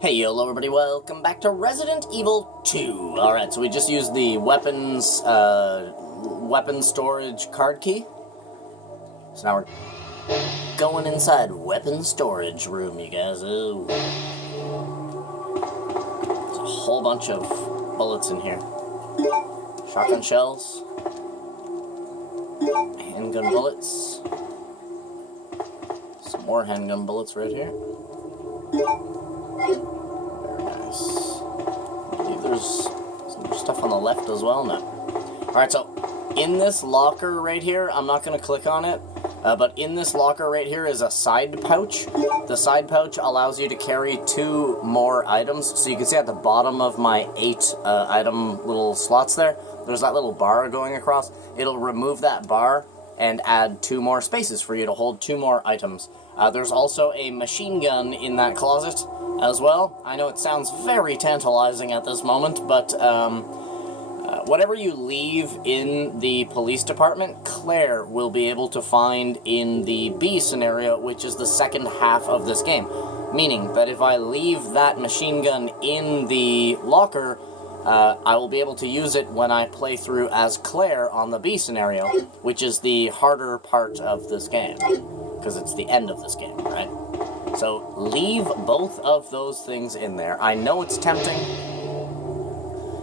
Hey YOLO everybody, welcome back to Resident Evil 2. Alright, so we just used the weapons storage card key. So now we're going inside weapons storage room, you guys. Ooh. There's a whole bunch of bullets in here. Shotgun shells. Handgun bullets. Some more handgun bullets right here. Very nice. I believe there's some more stuff on the left as well now. Alright, so in this locker right here, I'm not going to click on it, but in this locker right here is a side pouch. The side pouch allows you to carry 2 more items. So you can see at the bottom of my 8 item little slots there, there's that little bar going across. It'll remove that bar and add 2 more spaces for you to hold 2 more items. There's also a machine gun in that closet as well. I know it sounds very tantalizing at this moment, but whatever you leave in the police department, Claire will be able to find in the B scenario, which is the second half of this game. Meaning that if I leave that machine gun in the locker, I will be able to use it when I play through as Claire on the B scenario, which is the harder part of this game, because it's the end of this game, right? So leave both of those things in there. I know it's tempting.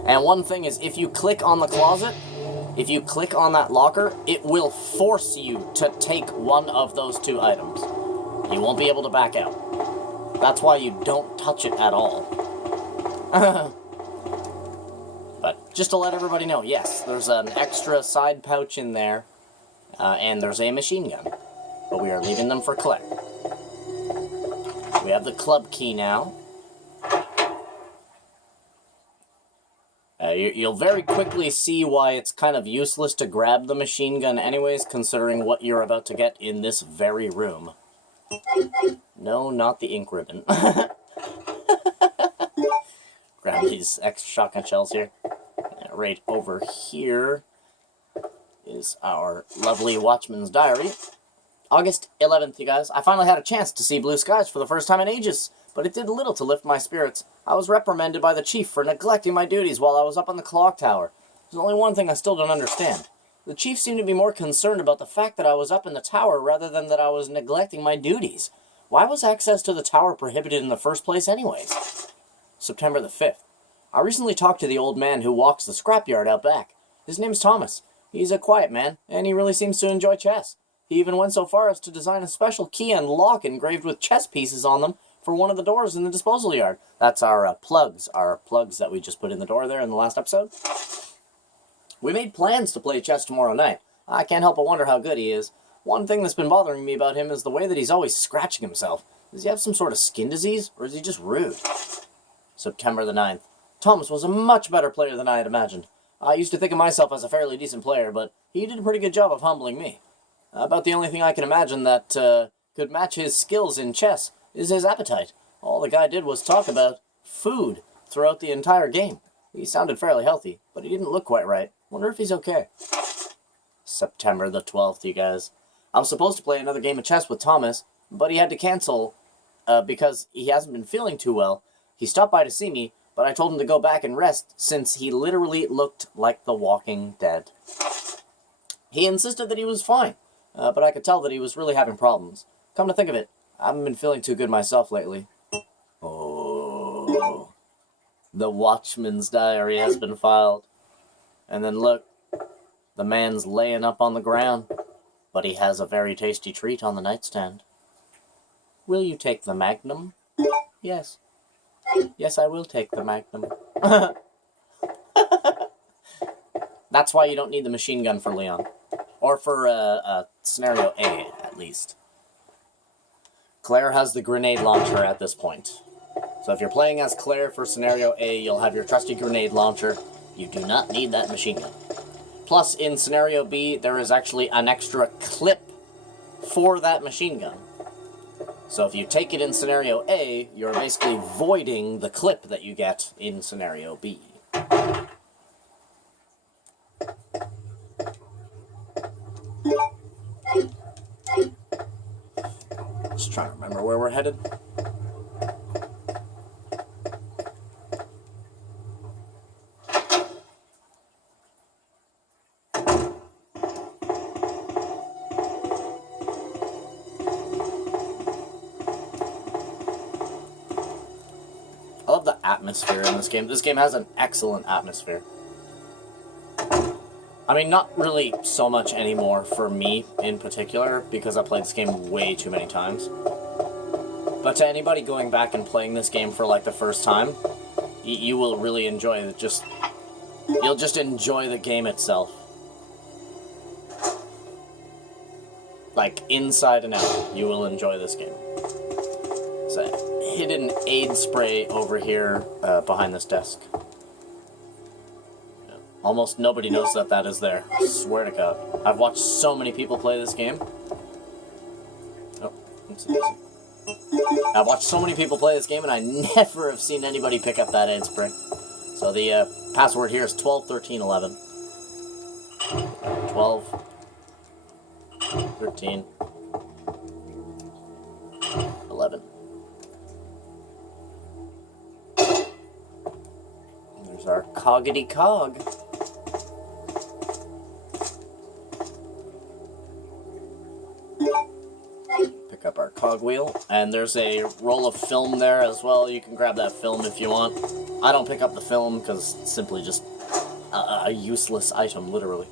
And one thing is, if you click on the closet, if you click on that locker, it will force you to take one of those 2 items. You won't be able to back out. That's why you don't touch it at all. But just to let everybody know, yes, there's an extra side pouch in there, and there's a machine gun. But we are leaving them for Claire. We have the club key now. You'll very quickly see why it's kind of useless to grab the machine gun anyways, considering what you're about to get in this very room. No, not the ink ribbon. Grab these extra shotgun shells here. Right over here is our lovely Watchman's Diary. August 11th, you guys. I finally had a chance to see blue skies for the first time in ages, but it did little to lift my spirits. I was reprimanded by the chief for neglecting my duties while I was up on the clock tower. There's only one thing I still don't understand. The chief seemed to be more concerned about the fact that I was up in the tower rather than that I was neglecting my duties. Why was access to the tower prohibited in the first place anyways? September the 5th. I recently talked to the old man who walks the scrapyard out back. His name's Thomas. He's a quiet man, and he really seems to enjoy chess. He even went so far as to design a special key and lock engraved with chess pieces on them for one of the doors in the disposal yard. That's our plugs that we just put in the door there in the last episode. We made plans to play chess tomorrow night. I can't help but wonder how good he is. One thing that's been bothering me about him is the way that he's always scratching himself. Does he have some sort of skin disease, or is he just rude? September the 9th. Thomas was a much better player than I had imagined. I used to think of myself as a fairly decent player, but he did a pretty good job of humbling me. About the only thing I can imagine that could match his skills in chess is his appetite. All the guy did was talk about food throughout the entire game. He sounded fairly healthy, but he didn't look quite right. Wonder if he's okay. September the 12th, you guys. I was supposed to play another game of chess with Thomas, but he had to cancel because he hasn't been feeling too well. He stopped by to see me, but I told him to go back and rest since he literally looked like the Walking Dead. He insisted that he was fine. But I could tell that he was really having problems. Come to think of it, I haven't been feeling too good myself lately. Oh. The Watchman's Diary has been filed. And then look, the man's laying up on the ground, but he has a very tasty treat on the nightstand. Will you take the Magnum? Yes. Yes, I will take the Magnum. That's why you don't need the machine gun for Leon. Or for scenario A, at least. Claire has the grenade launcher at this point. So if you're playing as Claire for scenario A, you'll have your trusty grenade launcher. You do not need that machine gun. Plus, in scenario B, there is actually an extra clip for that machine gun. So if you take it in scenario A, you're basically voiding the clip that you get in scenario B. Just trying to remember where we're headed. atmosphere in this game. This game has an excellent atmosphere. I mean, not really so much anymore for me in particular, because I played this game way too many times. But to anybody going back and playing this game for like the first time, you will really enjoy it. You'll just enjoy the game itself. Like, inside and out, you will enjoy this game. There's a hidden aid spray over here behind this desk. Almost nobody knows that that is there. I swear to God. I've watched so many people play this game. Oh, that's easy. I've watched so many people play this game, and I never have seen anybody pick up that aid spray. So the password here is 121311. 12 13 11. There's our coggity cog. Pick up our cogwheel, and there's a roll of film there as well. You can grab that film if you want. I don't pick up the film because it's simply just a useless item, literally.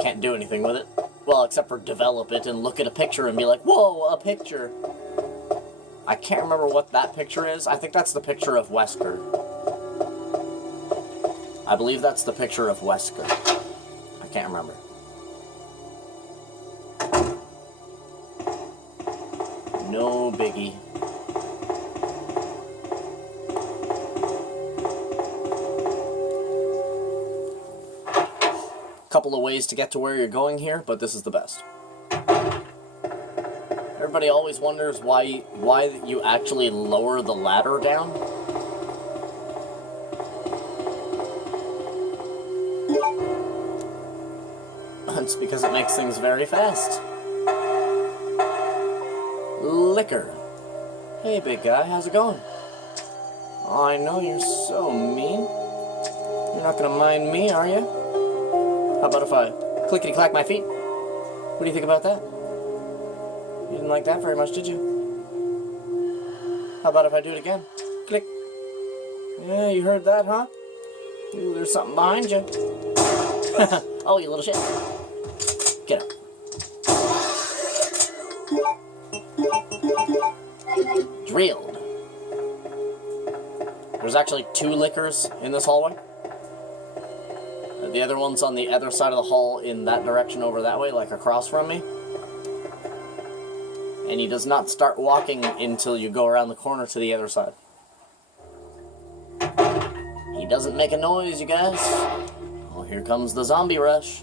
Can't do anything with it. Well, except for develop it and look at a picture and be like, whoa, a picture. I can't remember what that picture is. I think that's the picture of Wesker. I believe that's the picture of Wesker. I can't remember. No biggie. Couple of ways to get to where you're going here, but this is the best. Everybody always wonders why you actually lower the ladder down. It's because it makes things very fast. Liquor. Hey, big guy, how's it going? Oh, I know you're so mean. You're not gonna mind me, are you? How about if I clickety-clack my feet? What do you think about that? You didn't like that very much, did you? How about if I do it again? Click. Yeah, you heard that, huh? Ooh, there's something behind you. Oh, you little shit. Get up. Drilled. There's actually 2 liquors in this hallway. The other one's on the other side of the hall in that direction over that way, like across from me. And he does not start walking until you go around the corner to the other side. He doesn't make a noise, you guys. Oh, here comes the zombie rush.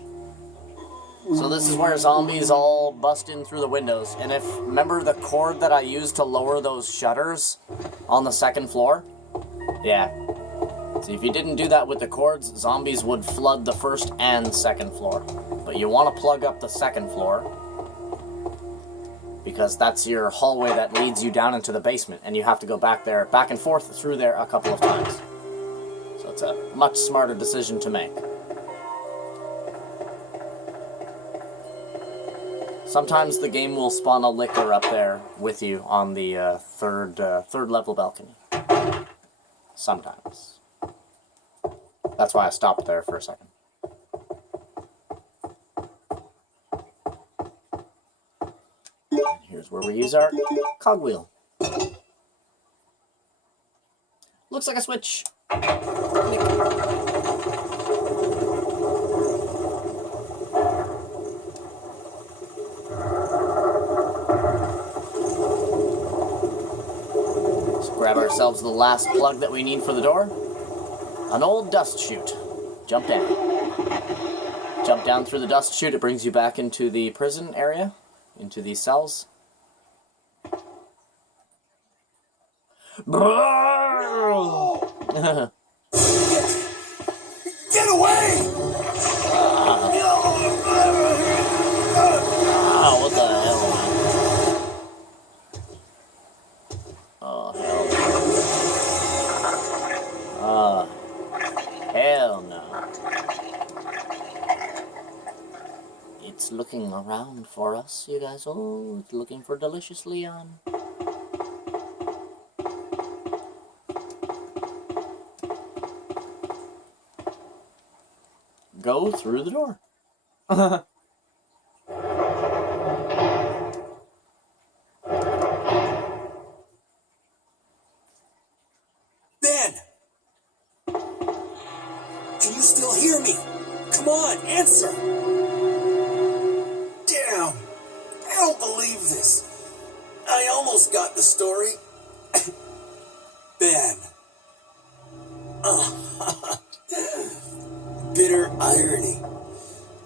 So this is where zombies all bust in through the windows. And remember the cord that I used to lower those shutters on the 2nd floor? Yeah. See, if you didn't do that with the cords, zombies would flood the 1st and 2nd floor. But you want to plug up the 2nd floor, because that's your hallway that leads you down into the basement, and you have to go back and forth through there a couple of times. So it's a much smarter decision to make. Sometimes the game will spawn a liquor up there with you on the third level balcony. Sometimes. That's why I stopped there for a second. And here's where we use our cogwheel. Looks like a switch. Click. Let's grab ourselves the last plug that we need for the door. An old dust chute. Jump down. Jump down through the dust chute. It brings you back into the prison area, into these cells. Get away! Oh, what the hell, man? Oh, hell. Hell no. It's looking around for us, you guys. Oh, it's looking for Delicious Leon. go through the door. Ben! Can you still hear me? Come on, answer! Damn! I don't believe this. I almost got the story. Ben. Bitter irony.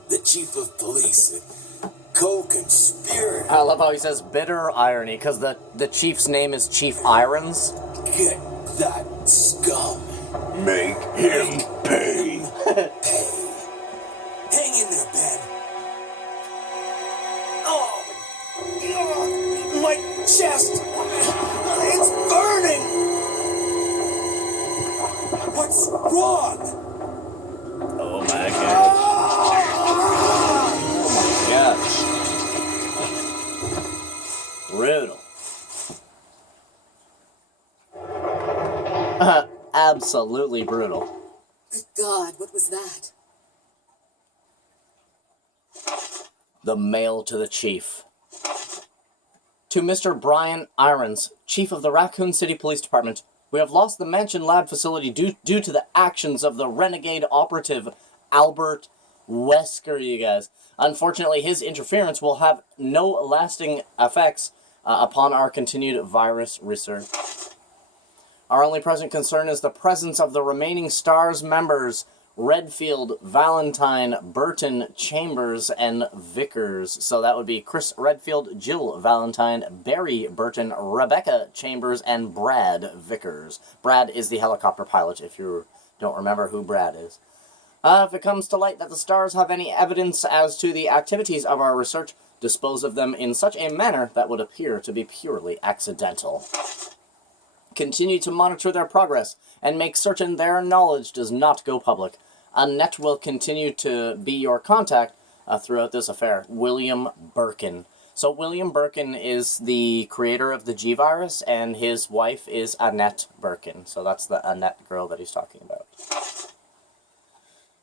The chief of police, co-conspirator. I love how he says bitter irony, because the chief's name is Chief Irons. Get that scum. Make him pay. Pay. Hang in there, Ben. Oh, God, my chest. It's burning. What's wrong? Oh my gosh. Oh my gosh. Brutal. Absolutely brutal. Good God, what was that? The mail to the chief. To Mr. Brian Irons, chief of the Raccoon City Police Department, we have lost the Mansion Lab facility due to the actions of the renegade operative Albert Wesker, you guys. Unfortunately, his interference will have no lasting effects upon our continued virus research. Our only present concern is the presence of the remaining STARS members, Redfield, Valentine, Burton, Chambers, and Vickers. So that would be Chris Redfield, Jill Valentine, Barry Burton, Rebecca Chambers, and Brad Vickers. Brad is the helicopter pilot, if you don't remember who Brad is. If it comes to light that the STARS have any evidence as to the activities of our research, dispose of them in such a manner that would appear to be purely accidental. Continue to monitor their progress, and make certain their knowledge does not go public. Annette will continue to be your contact throughout this affair. William Birkin. So William Birkin is the creator of the G-Virus, and his wife is Annette Birkin. So that's the Annette girl that he's talking about.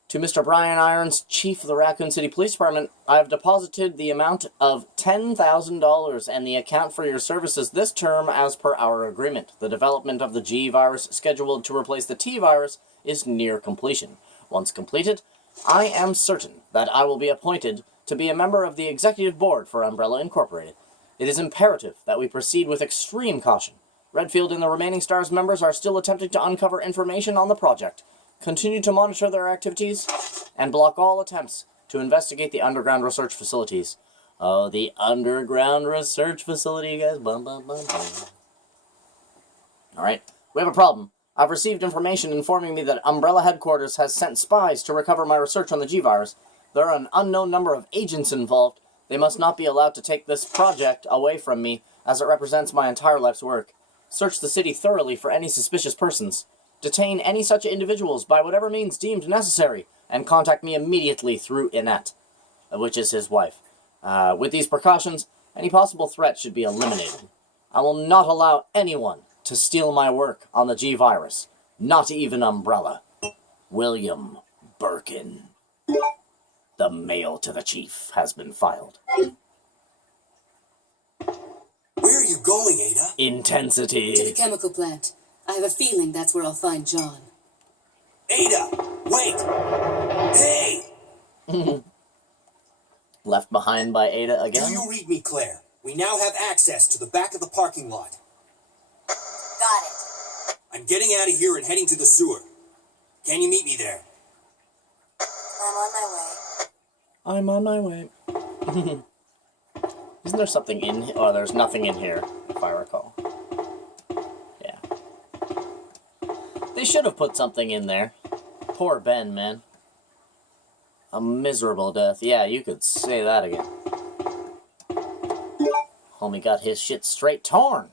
To Mr. Brian Irons, Chief of the Raccoon City Police Department, I have deposited the amount of $10,000 and the account for your services this term as per our agreement. The development of the G-Virus scheduled to replace the T-Virus is near completion. Once completed, I am certain that I will be appointed to be a member of the Executive Board for Umbrella Incorporated. It is imperative that we proceed with extreme caution. Redfield and the remaining STARS members are still attempting to uncover information on the project. Continue to monitor their activities, and block all attempts to investigate the underground research facilities. Oh, the underground research facility, you guys. Bum, bum, bum, bum. Alright, we have a problem. I've received information informing me that Umbrella Headquarters has sent spies to recover my research on the G-Virus. There are an unknown number of agents involved. They must not be allowed to take this project away from me, as it represents my entire life's work. Search the city thoroughly for any suspicious persons. Detain any such individuals by whatever means deemed necessary, and contact me immediately through Annette, which is his wife. With these precautions, any possible threat should be eliminated. I will not allow anyone to steal my work on the G-Virus, not even Umbrella. William Birkin. The mail to the chief has been filed. Where are you going, Ada? Intensity. To the chemical plant. I have a feeling that's where I'll find John. Ada, wait! Hey! Left behind by Ada again? Do you read me, Claire? We now have access to the back of the parking lot. Got it. I'm getting out of here and heading to the sewer. Can you meet me there? I'm on my way. I'm on my way. Isn't there something in here? Oh, there's nothing in here, if I recall. Yeah. They should have put something in there. Poor Ben, man. A miserable death. Yeah, you could say that again. Homie got his shit straight torn.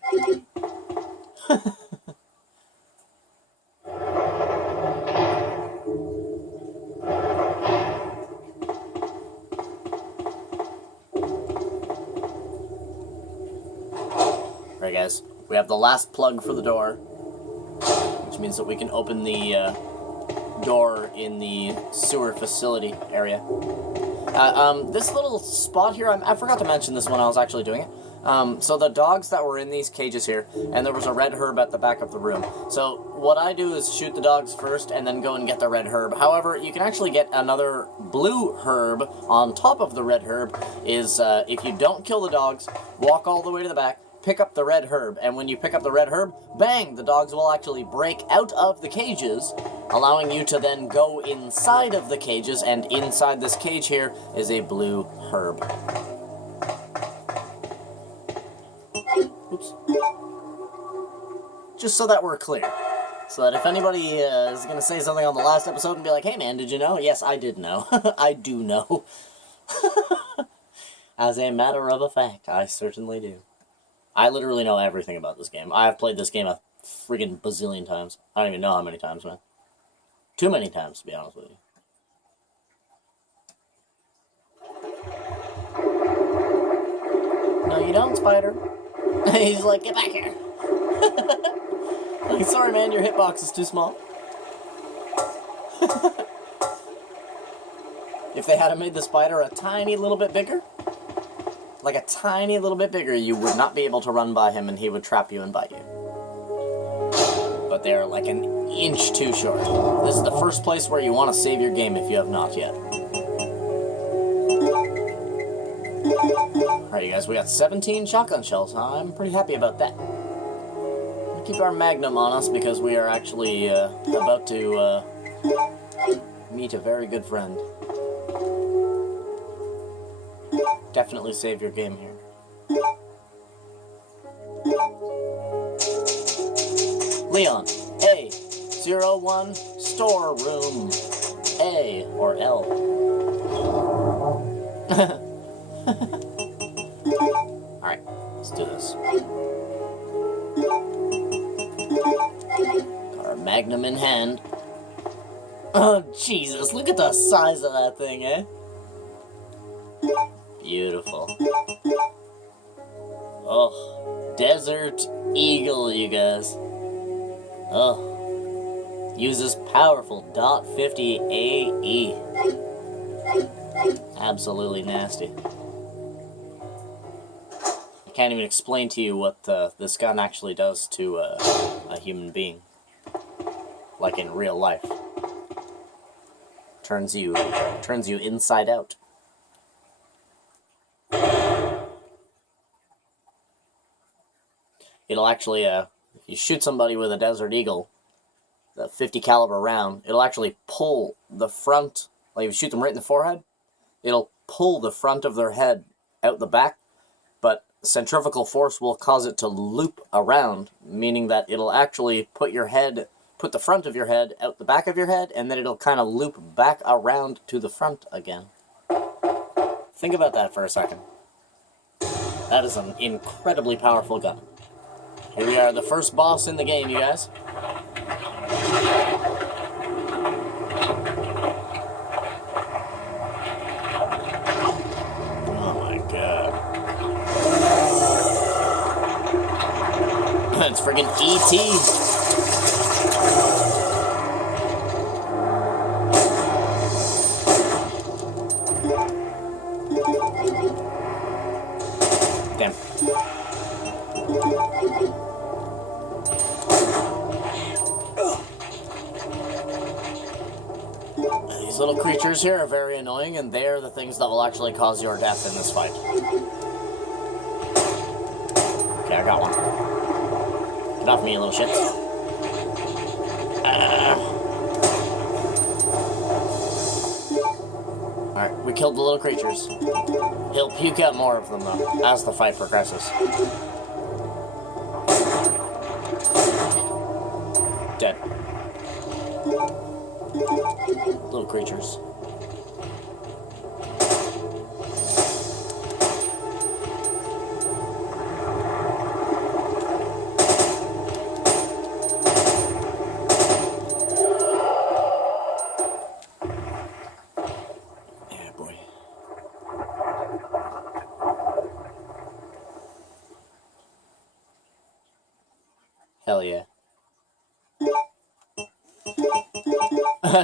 Alright guys, we have the last plug for the door, which means that we can open the door in the sewer facility area. This little spot here, I forgot to mention this when I was actually doing it. So the dogs that were in these cages here, and there was a red herb at the back of the room. So what I do is shoot the dogs first and then go and get the red herb. However, you can actually get another blue herb on top of the red herb, is if you don't kill the dogs, walk all the way to the back, pick up the red herb, and when you pick up the red herb, bang, the dogs will actually break out of the cages, allowing you to then go inside of the cages, and inside this cage here is a blue herb. Oops. Just so that we're clear. So that if anybody is going to say something on the last episode and be like, hey man, did you know? Yes, I did know. I do know. As a matter of a fact, I certainly do. I literally know everything about this game. I have played this game a friggin' bazillion times. I don't even know how many times, man. Too many times, to be honest with you. No, you don't, Spider. He's like, get back here. Like, sorry, man, your hitbox is too small. If they had made the spider a tiny little bit bigger, like a tiny little bit bigger, you would not be able to run by him and he would trap you and bite you. But they're like an inch too short. This is the first place where you want to save your game if you have not yet. Alright, you guys, we got 17 shotgun shells. I'm pretty happy about that. We'll keep our magnum on us because we are actually about to meet a very good friend. Definitely save your game here. Leon, A01 storeroom. A or L. Alright, let's do this. Got our magnum in hand. Oh, Jesus, look at the size of that thing, eh? Beautiful. Oh, Desert Eagle, you guys. Oh, uses powerful .50 AE. Absolutely nasty. I can't even explain to you what this gun actually does to a human being. Like in real life. Turns you inside out. It'll actually, if you shoot somebody with a Desert Eagle, the 50 caliber round, it'll actually pull the front, like if you shoot them right in the forehead, it'll pull the front of their head out the back, but centrifugal force will cause it to loop around, meaning that it'll actually put the front of your head out the back of your head, and then it'll kind of loop back around to the front again. Think about that for a second. That is an incredibly powerful gun. Here we are, the first boss in the game, you guys. Oh my god. It's friggin' E.T. Damn. These little creatures here are very annoying, and they're the things that will actually cause your death in this fight. Okay, I got one. Get off me, you little shits. Alright, we killed the little creatures. He'll puke out more of them, though, as the fight progresses. Dead. Little creatures. Yeah, boy. Hell yeah.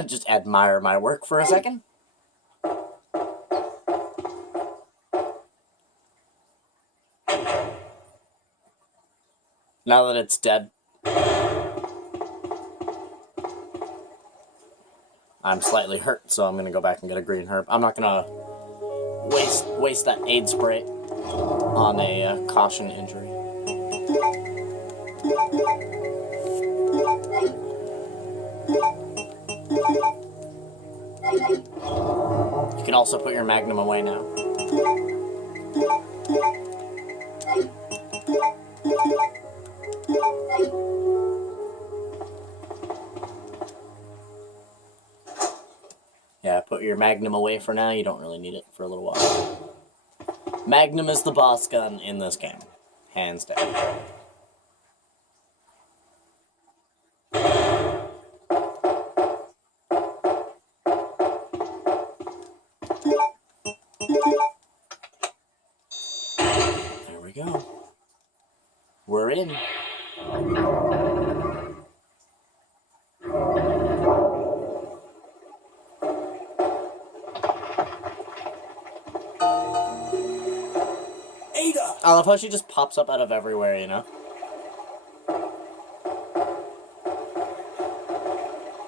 Just admire my work for a second. Now that it's dead, I'm slightly hurt, so I'm gonna go back and get a green herb. I'm not gonna waste that aid spray on a caution injury. You can also put your magnum away now. Yeah, put your magnum away for now. You don't really need it for a little while. Magnum is the boss gun in this game. Hands down. There we go. We're in. Ada! I love how she just pops up out of everywhere, you know?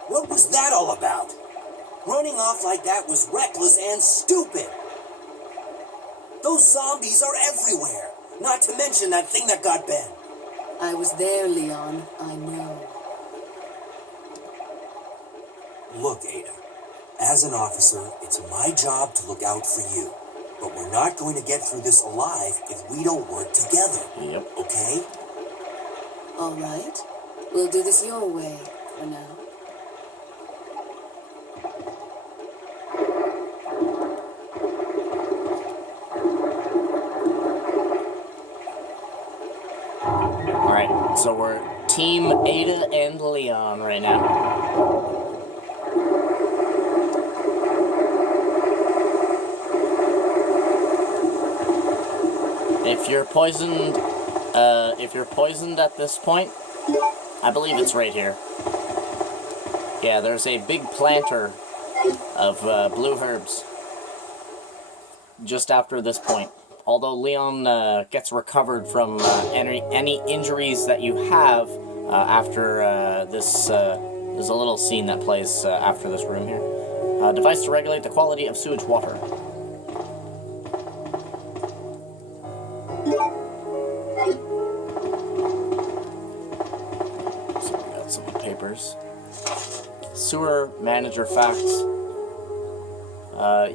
What was that all about? Running off like that was reckless and stupid. Those zombies are everywhere. Not to mention that thing that got Ben. I was there, Leon. I know. Look, Ada. As an officer, it's my job to look out for you. But we're not going to get through this alive if we don't work together. Yep. Okay? All right. We'll do this your way for now. Alright, so we're Team Ada and Leon right now. If you're poisoned at this point, I believe it's right here. Yeah, there's a big planter of blue herbs just after this point. Although Leon gets recovered from any injuries that you have after this, there's a little scene that plays after this room here. Device to regulate the quality of sewage water. Sewer manager facts.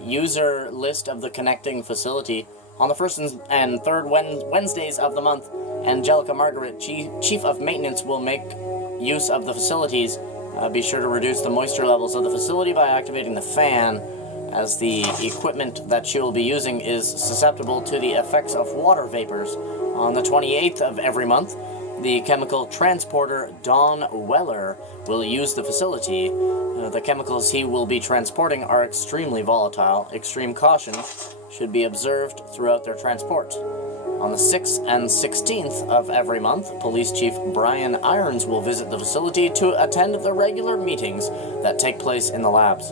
User list of the connecting facility. On the first and third Wednesdays of the month, Angelica Margaret, Chief of Maintenance, will make use of the facilities. Be sure to reduce the moisture levels of the facility by activating the fan, as the equipment that she will be using is susceptible to the effects of water vapors. On the 28th of every month, the chemical transporter Don Weller will use the facility. The chemicals he will be transporting are extremely volatile. Extreme caution should be observed throughout their transport. On the 6th and 16th of every month, Police Chief Brian Irons will visit the facility to attend the regular meetings that take place in the labs.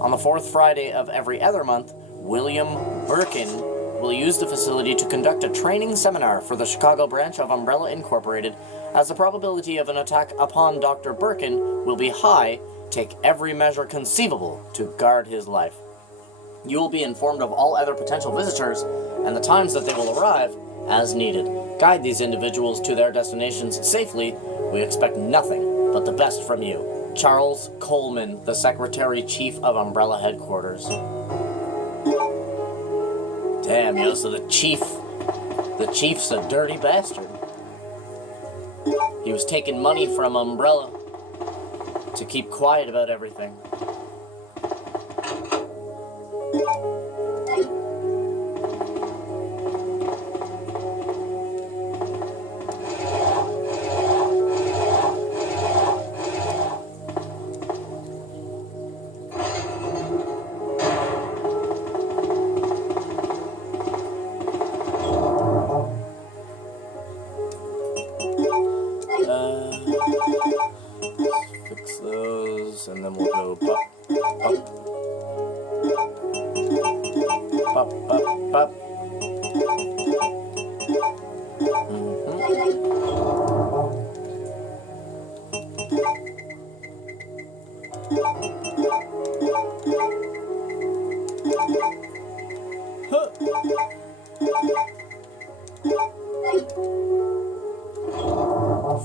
On the 4th Friday of every other month, William Birkin will use the facility to conduct a training seminar for the Chicago branch of Umbrella Incorporated. As the probability of an attack upon Dr. Birkin will be high, take every measure conceivable to guard his life. You will be informed of all other potential visitors and the times that they will arrive as needed. Guide these individuals to their destinations safely. We expect nothing but the best from you. Charles Coleman, the Secretary-Chief of Umbrella Headquarters. Damn, yo, so the chief's a dirty bastard. He was taking money from Umbrella to keep quiet about everything. Fix those. moves, and then we'll go bop, bop, bop, bop, bop.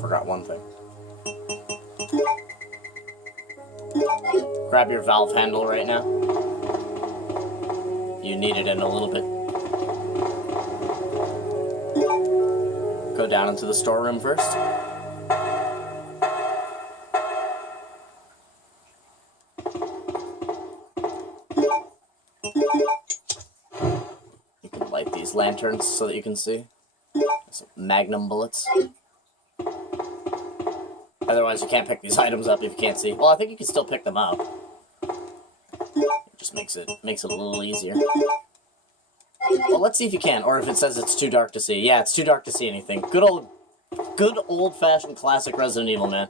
Forgot one thing. Grab your valve handle right now. You need it in a little bit. Go down into the storeroom first. You can light these lanterns so that you can see. Some magnum bullets. Otherwise, you can't pick these items up if you can't see. Well, I think you can still pick them up. It just makes it a little easier. Well, let's see if you can, or if it says it's too dark to see. Yeah, it's too dark to see anything. Good old-fashioned classic Resident Evil, man.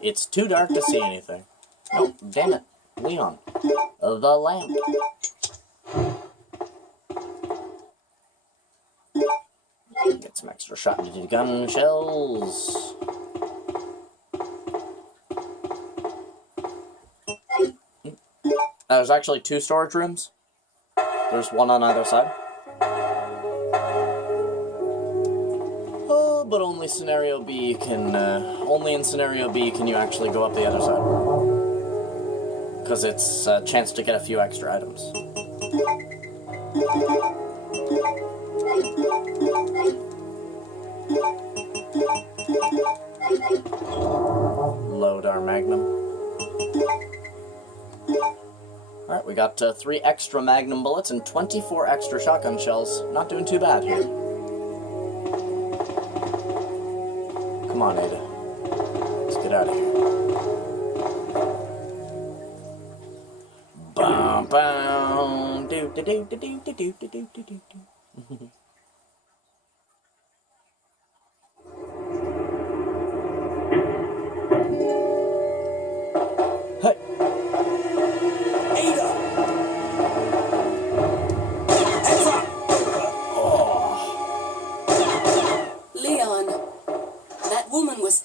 It's too dark to see anything. No, damn it, Leon. The lamp. Get some extra shotgun shells. There's actually 2 storage rooms. There's one on either side. Oh, but only scenario B can, only in scenario B can you actually go up the other side. Because it's a chance to get a few extra items. Load our magnum. Alright, we got 3 extra magnum bullets and 24 extra shotgun shells. Not doing too bad here. Come on, Ada. Let's get out of here. Bum, bum, do, do, do, do, do, do, do, do, do, do, do. Hey! Ada! Heads up! Leon, that woman was...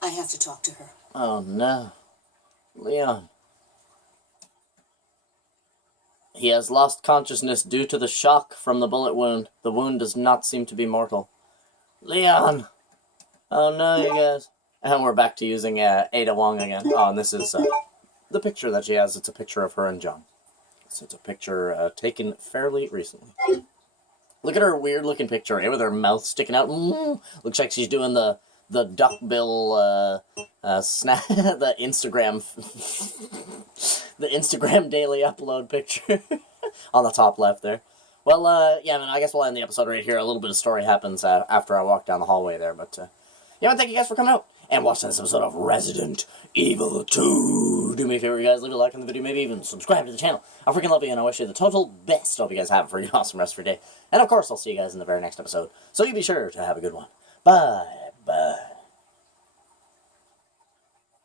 I have to talk to her. Oh no. Leon. He has lost consciousness due to the shock from the bullet wound. The wound does not seem to be mortal. Leon! Oh no, you guys. And we're back to using Ada Wong again. Oh, and this is the picture that she has. It's a picture of her and John. So it's a picture taken fairly recently. Look at her weird-looking picture, eh, with her mouth sticking out. Looks like she's doing the duckbill snap, the Instagram daily upload picture on the top left there. Well, yeah, man, I guess we'll end the episode right here. A little bit of story happens after I walk down the hallway there, but yeah, thank you guys for coming out and watching this episode of Resident Evil 2. Do me a favor, you guys, leave a like on the video, maybe even subscribe to the channel. I freaking love you, and I wish you the total best. Hope you guys have a freaking awesome rest of your day. And of course, I'll see you guys in the very next episode. So you be sure to have a good one. Bye. Bye.